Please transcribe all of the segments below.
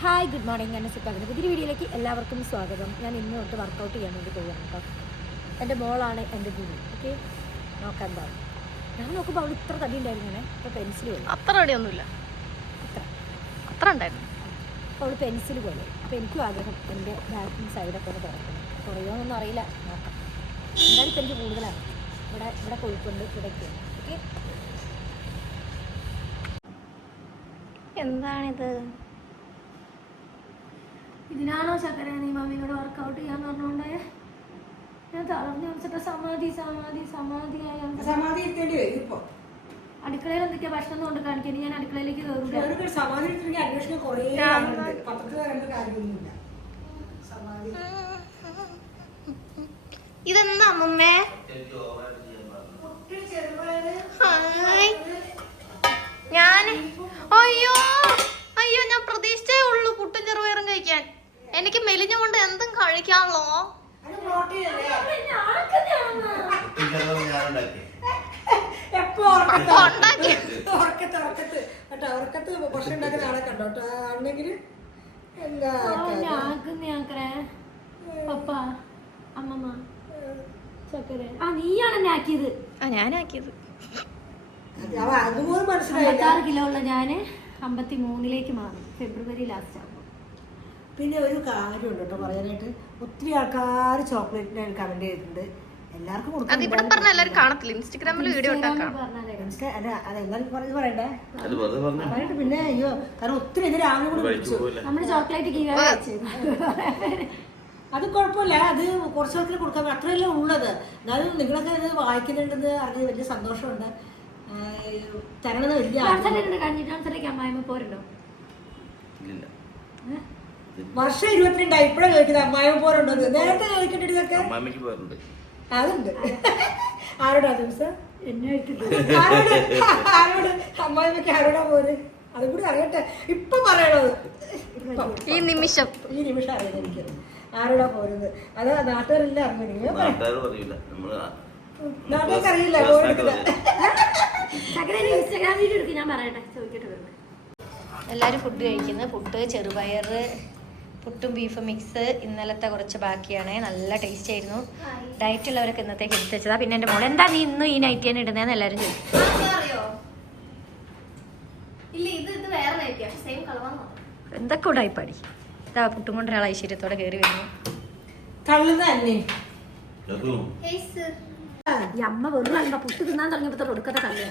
Hi good morning ഞാൻ സുഖാണ് പുതിയ വീഡിയോയിലേക്ക് എല്ലാവർക്കും സ്വാഗതം. ഞാൻ ഇന്ന് തൊട്ട് വർക്കൗട്ട് ചെയ്യാൻ വേണ്ടി പോവുകയാണ് കേട്ടോ. എന്റെ മോളാണ് എന്റെ ഗുരു. ഓക്കെ നോക്കാൻ പാടും. ഞാൻ നോക്കുമ്പോൾ അവൾ ഇത്ര തടി ഉണ്ടായിരുന്നേ ഇപ്പോൾ പെൻസിൽ പോലെ. അത്ര അടിയൊന്നുമില്ല ഇത്ര. അത്ര ഉണ്ടായിരുന്നു. അപ്പോൾ അവൾ പെൻസിൽ പോലെ. അപ്പോൾ എനിക്കും ആഗ്രഹം എന്റെ ബാക്കിങ് സൈഡൊക്കെ ഒന്ന് തുറക്കണം. കുറയുമെന്നൊന്നും അറിയില്ല. നോക്കാം. എന്തായാലും ഇപ്പം എനിക്ക് കൂടുതലാണ്. ഇവിടെ ഇവിടെ കൊഴുപ്പുണ്ട്. ഇവിടെയൊക്കെയാണ്. ഓക്കെ എന്താണിത്? ഇതിനാണോ ചക്കര നീ മമ്മിയോട് വർക്കൗട്ട് ചെയ്യാൻ പറഞ്ഞോണ്ടേ? ഞാൻ തളർന്നു വെച്ചിട്ട് സമാധി സമാധി സമാധിയായ സമാധി ഇരുത്തേണ്ടി വരും ഇപ്പൊ. അടുക്കളയിൽ എന്തൊക്കെയാ ഭക്ഷണം കൊണ്ട് കാണിക്കാൻ? ഞാൻ അടുക്കളയിലേക്ക് കയറുക ഒരു സമാധി എടുത്തിട്ട് അന്വേഷണം കുറേ കാര്യങ്ങളുണ്ട് പത്രത്തിൽ വരേണ്ട കാര്യമൊന്നുമില്ല. സമാധി. ഇതെന്താ അമ്മമ്മേ? ഹായ്. ഞാൻ അയ്യോ അയ്യോ ഞാൻ പ്രതീക്ഷിച്ചേ ഉള്ളൂ പുട്ടും ചെറുപയറും കഴിക്കാൻ. എനിക്ക് മെലിഞ്ഞുകൊണ്ട് എന്തും കഴിക്കാമല്ലോ. ഞാനാക്കിയത്. അമ്പത്താറ് കിലോ ഉള്ള ഞാൻ അമ്പത്തി മൂന്നിലേക്ക് മാറി. ഫെബ്രുവരി ലാസ്റ്റ് ആകുമ്പോൾ പിന്നെ ഒരു കാര്യമുണ്ട് കേട്ടോ പറയാനായിട്ട്. ഒത്തിരി ആൾക്കാർ ചോക്ലേറ്റിന് കമന്റ് ചെയ്തിട്ടുണ്ട്. എല്ലാവർക്കും അത് പറഞ്ഞ എല്ലാരും കാണത്തില്ല? ഇൻസ്റ്റഗ്രാമിൽ വീഡിയോ ഉണ്ടാക്കാം. പറയണ്ടേ? അത് വെറുതെ പറഞ്ഞു. പറഞ്ഞിട്ട് പിന്നെ അയ്യോ കാരണം ഒത്തിരി ഇത് രാവിലെ കൂടെ വിളിച്ചു. നമ്മൾ ചോക്ലേറ്റ് അത് കുഴപ്പമില്ല. അത് കുറച്ച് ആൾക്കാർ കൊടുക്കാൻ പറ്റും. അത്രയല്ലേ ഉള്ളത്. എന്നാലും നിങ്ങളൊക്കെ ഇത് വായിക്കുന്നുണ്ടെന്ന് അറിഞ്ഞ് വലിയ സന്തോഷമുണ്ട്. ആഹ് തരണമെന്ന് വലിയ ആഗ്രഹം. കഴിഞ്ഞിട്ട് അമ്മായിമ്മ പോരുണ്ടോ ഇല്ല വർഷം ഇരുപത്തിരണ്ടായി. ഇപ്പഴാ ചോദിക്കുന്നത്. അമ്മായി പോരുണ്ടോ. നേരത്തെ ചോദിക്കേണ്ടത് ഇതൊക്കെ? അമ്മാമ്മയ്ക്ക് പോരുണ്ട് അതുണ്ട്. ആരോടാ ദിവസ എന്നെ ആരോട്? ആരോട്? അമ്മായിമ്മക്ക് ആരോടാ പോര് അതും കൂടി അറിയട്ടെ. ഇപ്പൊ പറയണത്. ഈ നിമിഷം. ഈ നിമിഷം അറിയാം എനിക്ക്. ആരോടാ പോരുന്നത് അത് നാട്ടുകാരെല്ലാം അറിഞ്ഞിരിക്കും നമ്മൾ നാട്ടുകാർക്ക് അറിയില്ല. ഇൻസ്റ്റാഗ്രാം വീഡിയോ എടുക്കും. ഞാൻ പറയട്ടെ. ചോദിക്കട്ടെ. എല്ലാവരും ഫുഡ് കഴിക്കുന്നത് പുട്ട് ചെറുപയർ പുട്ടും ബീഫും മിക്സ് ഇന്നലത്തെ കുറച്ച് ബാക്കിയാണ്. നല്ല ടേസ്റ്റ് ആയിരുന്നു. ഡയറ്റ് ഉള്ളവരൊക്കെ ഇന്നത്തേക്ക് എടുത്ത് വെച്ചതാ. പിന്നെ എന്റെ മോൾ എന്താ നീ ഇന്നും ഈ നൈറ്റ് തന്നെ ഇടുന്നതെന്ന് എല്ലാവരും ചോദിക്കും എന്തൊക്കെ ഉടായിപ്പാടി. ഇതാ പുട്ടും കൊണ്ട് ഒരാൾ ഐശ്വര്യത്തോടെ കയറി വരുന്നു. ഈ അമ്മ വെറുതെ അല്ല പുട്ട് തിന്നാൻ തുടങ്ങിയപ്പോൾ ഒടുക്കത്തെ കല്ല്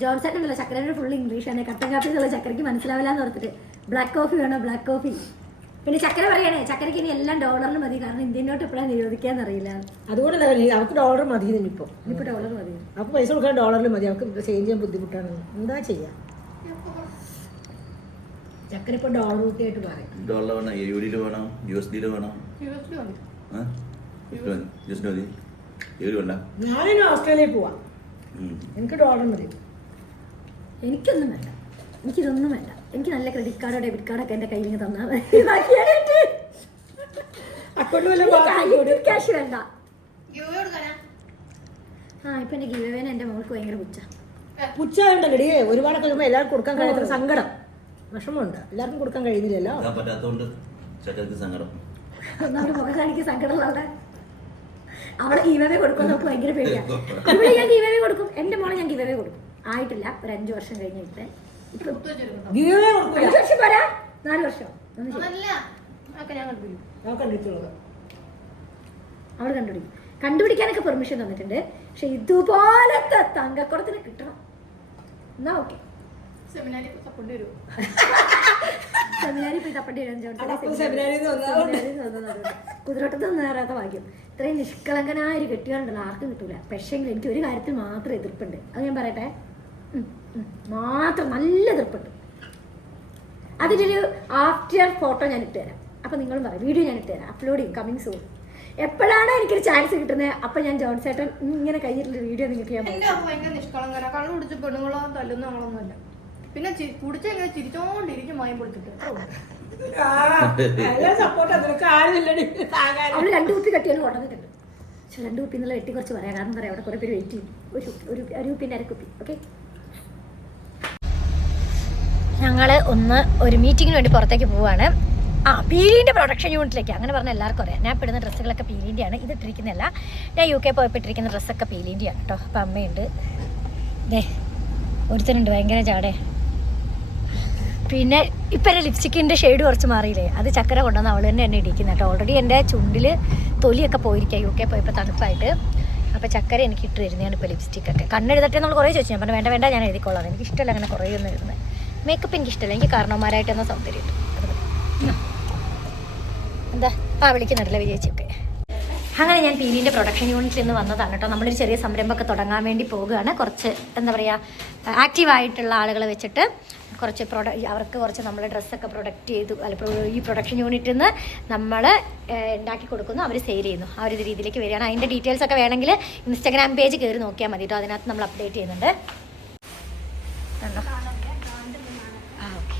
ജോൺസൺ ഉണ്ടല്ലോ ചക്കരയുടെ ഫുൾ ഇംഗ്ലീഷാണ് കട്ടൻ കാപ്പി എന്നുള്ള ചക്കരയ്ക്ക് മനസ്സിലാവില്ല എന്ന് ഓർത്തിട്ട്. ബ്ലാക്ക് കോഫി വേണോ? ബ്ലാക്ക് കോഫി പിന്നെ ചക്കര പറയണേ ചക്കരയ്ക്ക് ഇനി എല്ലാം ഡോളറിൽ മതി കാരണം ഇന്ത്യനോട്ട് എപ്പോഴാണ് നിരോധിക്കാന്ന് അറിയില്ല. അതുകൊണ്ട് അവർക്ക് ഡോളർ മതി ഇനിയിപ്പോ. ഇനിയിപ്പോൾ ഡോളർ മതി. അവർക്ക് പൈസ കൊടുക്കാൻ ഡോളറിൽ മതി അവർക്ക് ചേഞ്ച് ചെയ്യാൻ ബുദ്ധിമുട്ടാണ്. എന്താ ചെയ്യാ? ചക്കര ഇപ്പൊ ഡോളർ ഒക്കെ ആയിട്ട് പറയും ഡോളർ വേണം യു ഡിയിൽ വേണം യു എസ് ഡിയിൽ വേണം? യു എസ് ഡി മതി. യു ഡി വേണ്ട. ഞാനിനി ഓസ്ട്രേലിയയിൽ പോവാം. എനിക്ക് ഡോളർ മതി. എനിക്കൊന്നും വേണ്ട. എനിക്കിതൊന്നും വേണ്ട. എനിക്ക് നല്ല ക്രെഡിറ്റ് കാർഡോ ഡെബിറ്റ് കാർഡൊക്കെ എന്റെ കയ്യിൽ നിന്ന് തന്നാൽ മതി. ക്യാഷ് വേണ്ട. ആ ഇപ്പൊ എന്റെ ഗിവേവേന എന്റെ മോൾക്ക് ഭയങ്കര പുച്ച പുച്ഛമുണ്ടല്ലേ ഒരുപാടൊക്കെ കഴിയുമ്പോൾ എല്ലാവർക്കും കൊടുക്കാൻ കഴിയാത്ത സങ്കടം. വിഷമമുണ്ട്. എല്ലാവർക്കും കൊടുക്കാൻ കഴിയുന്നില്ലല്ലോ. ഒന്നാമത് മുഖം കാണിക്ക് സങ്കടമുള്ള അവിടെ അവിടെ ഗീവവേ കൊടുക്കും നമുക്ക് ഭയങ്കര പേടിയാ. ഇവിടെ ഞാൻ ഗീവേ കൊടുക്കും. എന്റെ മോളെ ഞാൻ ഗീവേ കൊടുക്കും. ആയിട്ടില്ല. ഒരു അഞ്ചു വർഷം കഴിഞ്ഞിട്ട്. ഇപ്പൊ ഗീവേ കൊടുക്കില്ല അഞ്ചു വർഷം പോരാ നാല് വർഷം. ഒന്ന് ശരി. കണ്ടുപിടിക്കും. കണ്ടുപിടിക്കാനൊക്കെ പെർമിഷൻ തന്നിട്ടുണ്ട്. പക്ഷെ ഇതുപോലത്തെ തങ്കക്കുടത്തിന് കിട്ടണം. എന്നാ ഓക്കെ. സെമിനാരി പോയി തപ്പണ്ടി വരും. ജോൺസൺ അപ്പൊ സെമിനാരിൽ നിന്ന് വന്നതുകൊണ്ട്. കുതിരട്ടത്ത് നിന്ന് നേരാത്ത ഭാഗ്യം. ഇത്രയും നിഷ്കളങ്കനായ ഒരു കെട്ടിയാലുണ്ടല്ലോ ആർക്കും കിട്ടൂല. പക്ഷെങ്കിൽ എനിക്ക് ഒരു കാര്യത്തിൽ മാത്രം എതിർപ്പുണ്ട്. അത് ഞാൻ പറയട്ടെ. മാത്രം നല്ല തൃപ്പുണ്ട് അതിലൊരു ആഫ്റ്റർ ഫോട്ടോ ഞാൻ ഇട്ട് തരാം. അപ്പൊ നിങ്ങളും പറയും വീഡിയോ ഞാൻ ഇട്ട് തരാം. അപ്ലോഡ് ചെയ്യും. കമ്മിങ് സൂൺ എപ്പോഴാണ് എനിക്കൊരു ചാൻസ് കിട്ടുന്നത്? അപ്പൊ ഞാൻ ജോൺ ചേട്ടൻ ഇങ്ങനെ കയ്യിലുള്ള വീഡിയോ നിങ്ങൾക്ക് ഞാൻ ഭയങ്കര നിഷ്കളങ്കന. കണ്ണു പിടിച്ച് പെണ്ണുങ്ങളോ തല്ലുന്ന ആളൊന്നുമല്ല. പിന്നെ ചിരിച്ചോണ്ടിരിക്കും മയം പൊളിച്ചിട്ട്. അവൾ രണ്ട് കുപ്പി കട്ടിയാലും കൊണ്ടുവന്നിട്ടുണ്ട്. പക്ഷെ രണ്ട് കുപ്പി എന്നുള്ള വെട്ടി കുറച്ച് പറയാം. കാരണം പറയാം അവിടെ കുറെ പേര് വെയിറ്റ് ചെയ്യും. ഒരു ഒരു ഒരു കുപ്പിന്റെ അര കുപ്പി ഓക്കെ ഞങ്ങൾ ഒന്ന് ഒരു മീറ്റിങ്ങിന് വേണ്ടി പുറത്തേക്ക് പോവുകയാണ് ആ പീലിന്റെ പ്രൊഡക്ഷൻ യൂണിറ്റിലേക്ക് അങ്ങനെ പറഞ്ഞാൽ എല്ലാവർക്കും അറിയാം. ഞാൻ ഇടുന്ന ഡ്രസ്സുകളൊക്കെ പീലിന്റെയാണ് ഇത് ഇട്ടിരിക്കുന്നതല്ല. ഞാൻ യു കെ പോയപ്പോൾ ഇട്ടിരിക്കുന്ന ഡ്രസ്സൊക്കെ പീലിന്റെയാണ് കേട്ടോ. അപ്പം അമ്മയുണ്ട്. ദേ ഒരുത്തനുണ്ട്. ഭയങ്കര ചാടേ. പിന്നെ ഇപ്പം എന്റെ ലിപ്സ്റ്റിക്കിന്റെ ഷെയ്ഡ് കുറച്ച് മാറിയില്ലേ? അത് ചക്കര കൊണ്ടുവന്ന് അവൾ തന്നെ എന്നെ ഇടിക്കുന്നത് കേട്ടോ. ഓൾറെഡി എന്റെ ചുണ്ടിൽ തൊലിയൊക്കെ പോയിരിക്കുക യു കെ പോയപ്പോൾ തണുപ്പായിട്ട്. അപ്പോൾ ചക്കര എനിക്ക് ഇട്ട് തരുന്നതാണ് ഇപ്പോൾ ലിപ്സ്റ്റിക്കൊക്കെ കണ്ണെഴുതട്ടെ നമ്മൾ കുറേ ചോദിച്ചു. ഞാൻ പറഞ്ഞു വേണ്ട വേണ്ട ഞാൻ എഴുതിക്കോളാം. എനിക്കിഷ്ടമല്ല അങ്ങനെ കുറേ ഒന്നും എഴുതുന്നത് മേക്കപ്പ് എനിക്ക് ഇഷ്ടമല്ല. എനിക്ക് കാരണവന്മാരായിട്ട് എന്ന സൗന്ദര്യം. എന്താ? ആ വിളിക്കുന്നുണ്ടല്ലോ വിജയിച്ചൊക്കെ അങ്ങനെ ഞാൻ പി പ്രൊഡക്ഷൻ യൂണിറ്റിൽ നിന്ന് വന്നതാണ് കേട്ടോ. നമ്മളൊരു ചെറിയ സംരംഭമൊക്കെ തുടങ്ങാൻ വേണ്ടി പോവുകയാണ് കുറച്ച് എന്താ പറയുക ആക്റ്റീവായിട്ടുള്ള ആളുകളെ വെച്ചിട്ട് കുറച്ച് പ്രൊഡ അവർക്ക് കുറച്ച് നമ്മൾ ഡ്രസ്സൊക്കെ പ്രൊഡക്റ്റ് ചെയ്തു. അല്ല ഈ പ്രൊഡക്ഷൻ യൂണിറ്റിൽ നിന്ന് നമ്മൾ ഉണ്ടാക്കി കൊടുക്കുന്നു. അവർ സെയിൽ ചെയ്യുന്നു. ആ ഒരു രീതിയിലേക്ക് വരികയാണ്. അതിന്റെ ഡീറ്റെയിൽസ് ഒക്കെ വേണമെങ്കിൽ ഇൻസ്റ്റാഗ്രാം പേജ് കയറി നോക്കിയാൽ മതി കേട്ടോ. അതിനകത്ത് നമ്മൾ അപ്ഡേറ്റ് ചെയ്യുന്നുണ്ട്. കണ്ടോ ആ ഓക്കെ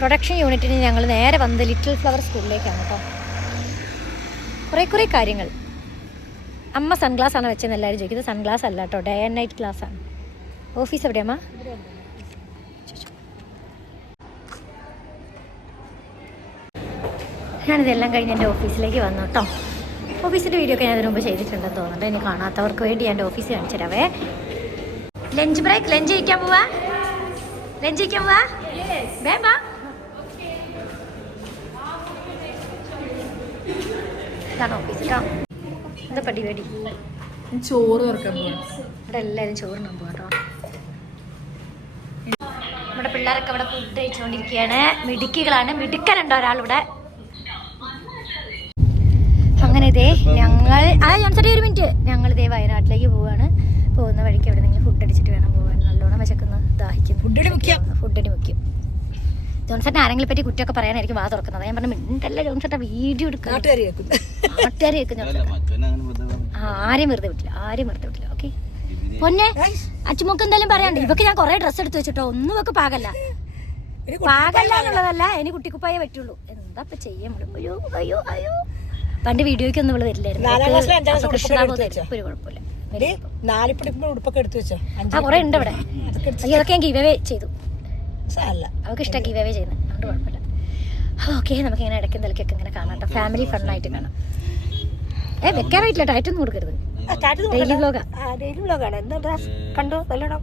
പ്രൊഡക്ഷൻ യൂണിറ്റിന് ഞങ്ങൾ നേരെ വന്നത് ലിറ്റിൽ ഫ്ലവർ സ്കൂളിലേക്കാണ് കേട്ടോ കുറേ കുറേ കാര്യങ്ങൾ. അമ്മ സൺഗ്ലാസ് ആണ് വെച്ചതെന്ന് എല്ലാവരും ചോദിക്കുന്നത്. സൺഗ്ലാസ് അല്ല കേട്ടോ ഡേ ആൻഡ് നൈറ്റ് ക്ലാസ് ആണ്. ഓഫീസ് എവിടെയമ്മ ഞാനിതെല്ലാം കഴിഞ്ഞ് എന്റെ ഓഫീസിലേക്ക് വന്നു കേട്ടോ ഓഫീസിന്റെ വീഡിയോ ഒക്കെ ഞാൻ അതിന് മുമ്പ് ചെയ്തിട്ടുണ്ടെന്ന് തോന്നുന്നുണ്ട്. ഇനി കാണാത്തവർക്ക് വേണ്ടി എന്റെ ഓഫീസ് കാണിച്ചു തരാവേ. ലഞ്ച് ബ്രേക്ക് ലഞ്ച് കഴിക്കാൻ പോവാ? ലഞ്ച് കഴിക്കാൻ പോവാ? വേം. ഓഫീസ് കേട്ടോ എന്താ ചോറ് വറക്കാൻ പോവാ. ഇവിടെ എല്ലാവരും ചോറിനാൻ പോവാ കേട്ടോ. നമ്മുടെ പിള്ളേരൊക്കെ ഇവിടെ ഫുഡ് കഴിച്ചുകൊണ്ടിരിക്കുകയാണ് മിടുക്കികളാണ്. മിടുക്കനുണ്ടോ ഒരാളിവിടെ അങ്ങനെ ഇതേ ഞങ്ങൾ ആ ഞാൻ ഒരു മിനിറ്റ് ഞങ്ങൾ ഇതേ വയനാട്ടിലേക്ക് പോവാണ്. പോകുന്ന വഴിക്ക് എവിടെ നിങ്ങൾ ഫുഡ് അടിച്ചിട്ട് വേണം പോകാൻ ജോൺസേട്ടൻ ആരെങ്കിലും പറ്റി കുറ്റമൊക്കെ പറയാനായിരിക്കും വാ തുറക്കുന്നത്. ഞാൻ പറഞ്ഞു മിണ്ടല്ല ജോൺസേട്ടൻ വീഡിയോ എടുക്കുക നാട്ടുകാരെ കേൾക്കും. ആരെയും വെറുതെ വിട്ടില്ല ആരെയും വെറുതെ വിട്ടില്ല ഓക്കെ? പൊന്നെ അച്ചുമുക്ക് എന്തായാലും പറയാണ്ട് ഇവക്ക് ഞാൻ കൊറേ ഡ്രസ്സ് എടുത്തു വെച്ചിട്ടോ ഒന്നും ഒക്കെ പാകല്ല. പാകല്ല എന്നുള്ളതല്ല ഇനി കുട്ടിക്കുപ്പായേ പറ്റുള്ളൂ. എന്താ ഇപ്പൊ ചെയ്യാൻ അയ്യോ അയ്യോ അയ്യോ. പണ്ട് വീഡിയോയ്ക്ക് ഒന്നും ഇവിടെ വരില്ലായിരുന്നു. ഒരു കുഴപ്പമില്ല. ഉടുപ്പൊക്കെ എടുത്തു വെച്ചോ. ആ കുറെ ഉണ്ട് ഇവിടെ. അയ്യോ അതൊക്കെ ഞാൻ ഗീവ് ചെയ്തു. അല്ല അവൾക്ക് ഇഷ്ടം ഗീവ് അവേ ചെയ്യുന്നത്. അതുകൊണ്ട് കുഴപ്പമില്ല ഓക്കെ നമുക്ക് ഇങ്ങനെ ഇടയ്ക്കും തലക്കൊക്കെ ഇങ്ങനെ കാണാം. കേട്ടോ ഫാമിലി ഫണ്ണായിട്ട് കാണാം. ഏ വെക്കാനായിട്ടില്ല ടൈറ്റൊന്നും കൊടുക്കരുത്. ഡെയിലി വ്ലോഗാ ഡെയിലി വ്ലോഗാണ് എന്താ കണ്ടു? നല്ലോണം.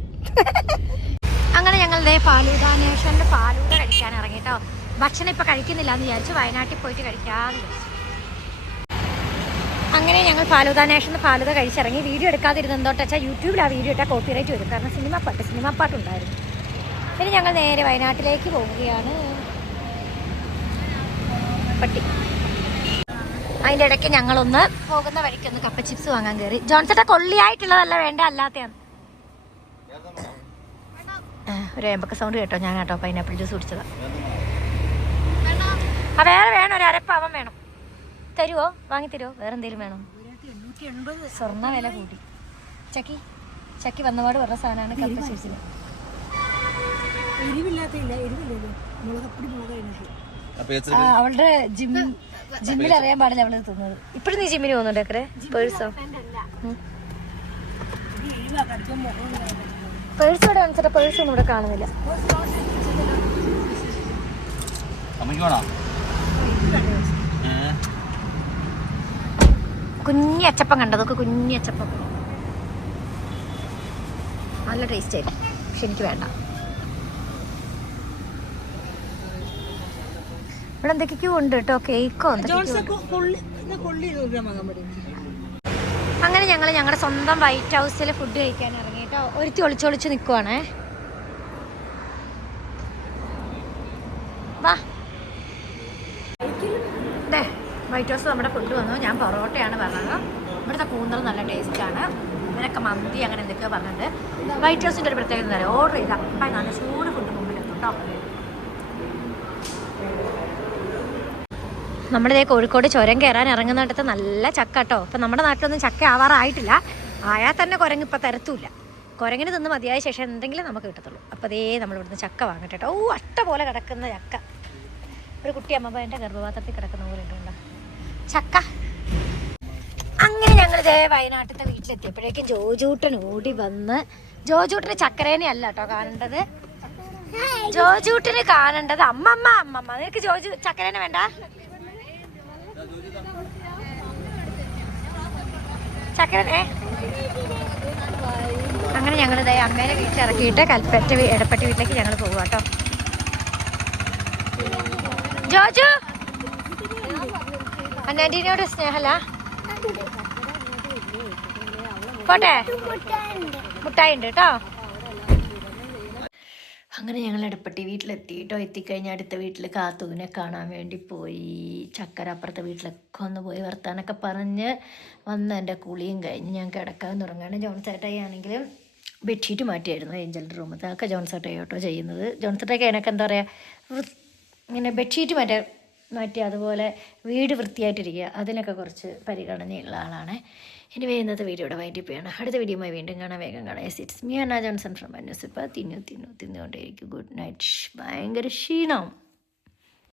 അങ്ങനെ ഞങ്ങൾ ദേ ഫാലൂദ നേഷനിൽ ഫാലൂദ കഴിക്കാൻ ഇറങ്ങി കേട്ടോ ഭക്ഷണം ഇപ്പൊ കഴിക്കുന്നില്ല എന്ന് വിചാരിച്ചു വയനാട്ടിൽ പോയിട്ട് കഴിക്കാമെന്ന് അങ്ങനെ ഞങ്ങൾ ഫാലൂദ നേഷനിൽ ഫാലൂദ കഴിച്ചിറങ്ങി. വീഡിയോ എടുക്കാതിരുന്നെന്തോട്ടാ യൂട്യൂബിൽ ആ വീഡിയോ ഇട്ടാൽ കോപ്പിറൈറ്റ് വരും. കാരണം സിനിമ പാട്ട് സിനിമ പാട്ടുണ്ടായിരുന്നു. ഇനി ഞങ്ങൾ നേരെ വയനാട്ടിലേക്ക് പോവുകയാണ്. പട്ടി. അതിന്റെ ഇടയ്ക്ക് ഞങ്ങളൊന്ന് പോകുന്ന വഴിക്ക് ഒന്ന് കപ്പ ചിപ്സ് വാങ്ങാൻ കയറി. ജോൺസട്ട കൊള്ളിയായിട്ടുള്ളതല്ല വേണ്ട? അല്ലാത്തയാണ്. ഒരു ഏമ്പക്ക സൗണ്ട് കേട്ടോ ഞാൻ കേട്ടോ പൈനാപ്പിൾ ജ്യൂസ് കുടിച്ചതാ. ആ വേറെ വേണം ഒരു അരപ്പാവൻ വേണം. തരുവോ? വാങ്ങി തരുവോ? വേറെ എന്തെങ്കിലും വേണം? സ്വർണ വില കൂടി. ചക്കി ചക്കി വന്നപാട് പറഞ്ഞ സാധനമാണ് കപ്പ ചിപ്സിൽ എരിവില്ലാത്തില്ല എരിവില്ലല്ലോ. മുളക് അപ്പടി മുളക് കഴിഞ്ഞിട്ട് അപ്പൊ എത്ര ആ, അവളുടെ ജിം ജിമ്മിൽ അറിയാൻ പാടില്ല അവൾ തോന്നുന്നത് ഇപ്പഴും നീ ജിമ്മിന് പോകുന്നുണ്ട് അക്കരെ പേഴ്സോ പേഴ്സ് ഇവിടെ കാണിച്ചിട്ട് പേഴ്സ് ഒന്നും ഇവിടെ കാണുന്നില്ല. അമ്മയ്ക്ക് വേണോ? ഏ? കുഞ്ഞി അച്ചപ്പം കണ്ടതൊക്കെ കുഞ്ഞി അച്ചപ്പം. നല്ല ടേസ്റ്റ് ആയിരിക്കും. പക്ഷെ എനിക്ക് വേണ്ട. ഇവിടെ എന്തൊക്കെയോ ഉണ്ട്. കേട്ടോ കേക്കോ അങ്ങനെ ഞങ്ങൾ ഞങ്ങളുടെ സ്വന്തം വൈറ്റ് ഹൗസിൽ ഫുഡ് കഴിക്കാൻ ഇറങ്ങി കേട്ടോ. ഒരുത്തി ഒളിച്ചൊളിച്ച് നിൽക്കുവാണേ വാ. വൈറ്റ് ഹൗസ് നമ്മുടെ ഫുഡ് വന്നു. ഞാൻ പൊറോട്ടയാണ് പറഞ്ഞത്. ഇവിടുത്തെ കൂന്തൽ നല്ല ടേസ്റ്റാണ് ഇവരൊക്കെ മന്തി അങ്ങനെ എന്തൊക്കെയോ പറഞ്ഞിട്ടുണ്ട്. വൈറ്റ് ഹൗസിന്റെ ഒരു പ്രത്യേകത ഓർഡർ ചെയ്താൽ അപ്പം നല്ല ചൂട് ഫുഡ് മുമ്പിലെത്തും കേട്ടോ. നമ്മളിതേ കോഴിക്കോട് ചുരം കയറാൻ ഇറങ്ങുന്നിടത്ത് നല്ല ചക്ക കേട്ടോ ഇപ്പം നമ്മുടെ നാട്ടിലൊന്നും ചക്ക ആവാറായിട്ടില്ല. ആയാൽ തന്നെ കുരങ്ങ് ഇപ്പം തരത്തൂല്ല. കുരങ്ങിന് തിന്ന് മതിയായ ശേഷം എന്തെങ്കിലും നമുക്ക് കിട്ടത്തുള്ളൂ. അപ്പോൾ അതേ നമ്മളിവിടുന്ന് ചക്ക വാങ്ങട്ടെ കേട്ടോ. ഓ അട്ട പോലെ കിടക്കുന്ന ചക്ക. ഒരു കുട്ടി അമ്മ എന്റെ ഗർഭപാത്രത്തിൽ കിടക്കുന്ന പോലെ ഉണ്ടോ? ചക്ക. അങ്ങനെ ഞങ്ങൾ ഞങ്ങളിതേ വയനാട്ടിലത്തെ വീട്ടിലെത്തിയപ്പോഴേക്കും ജോജൂട്ടൻ ഓടി വന്ന് ജോജൂട്ടന് ചക്കരേനെ അല്ല കേട്ടോ കാണേണ്ടത്. ജോജൂട്ടിന് കാണേണ്ടത് അമ്മമ്മ അമ്മമ്മ. നിനക്ക് ജോജു ചക്കരേനെ വേണ്ട. അങ്ങനെ ഞങ്ങൾ ഇതായി അമ്മേനെ വീട്ടിൽ ഇറക്കിയിട്ട് കൽപ്പറ്റ എടപ്പറ്റ വീട്ടിലേക്ക് ഞങ്ങൾ പോകുക കേട്ടോ ജോജു! അന്നാന്റീനോട് സ്നേഹല പോട്ടെ. മുട്ടായി ഉണ്ട് കേട്ടോ അങ്ങനെ ഞങ്ങൾ എടപ്പട്ടി വീട്ടിലെത്തിയിട്ടോ എത്തിക്കഴിഞ്ഞാൽ അടുത്ത വീട്ടിൽ കാത്തുവിനെ കാണാൻ വേണ്ടി പോയി. ചക്കര അപ്പുറത്തെ വീട്ടിലൊക്കെ ഒന്ന് പോയി വർത്താനൊക്കെ പറഞ്ഞ് വന്ന് എന്റെ കുളിയും കഴിഞ്ഞ് ഞാൻ കിടക്കാൻ തുടങ്ങുകയാണ്. ജോൺസേട്ടയാണെങ്കിൽ ബെഡ്ഷീറ്റ് മാറ്റിയായിരുന്നു ഏഞ്ചലിന്റെ റൂമത്തെ അതൊക്കെ ജോൺസേട്ടയോട്ടോ ചെയ്യുന്നത്. ജോൺസേട്ടൊക്കെ എനിക്ക് എന്താ പറയുക ഇങ്ങനെ ബെഡ്ഷീറ്റ് മാറ്റാൻ മാറ്റി അതുപോലെ വീട് വൃത്തിയായിട്ടിരിക്കുക. അതിനൊക്കെ കുറച്ച് പരിഗണനയുള്ള ആളാണ്. ഇനി ഇന്നത്തെ വീഡിയോ വൈൻഡപ്പ് ചെയ്യണം. അടുത്ത വീഡിയോമായി വീണ്ടും കാണാൻ വേഗം കാണാം yes it's me Anna Johnson from അന്യൂസിപ്പ തിന്നു തിന്നു തിന്നുകൊണ്ടേയിരിക്കും. ഗുഡ് നൈറ്റ് ഭയങ്കര ക്ഷീണം.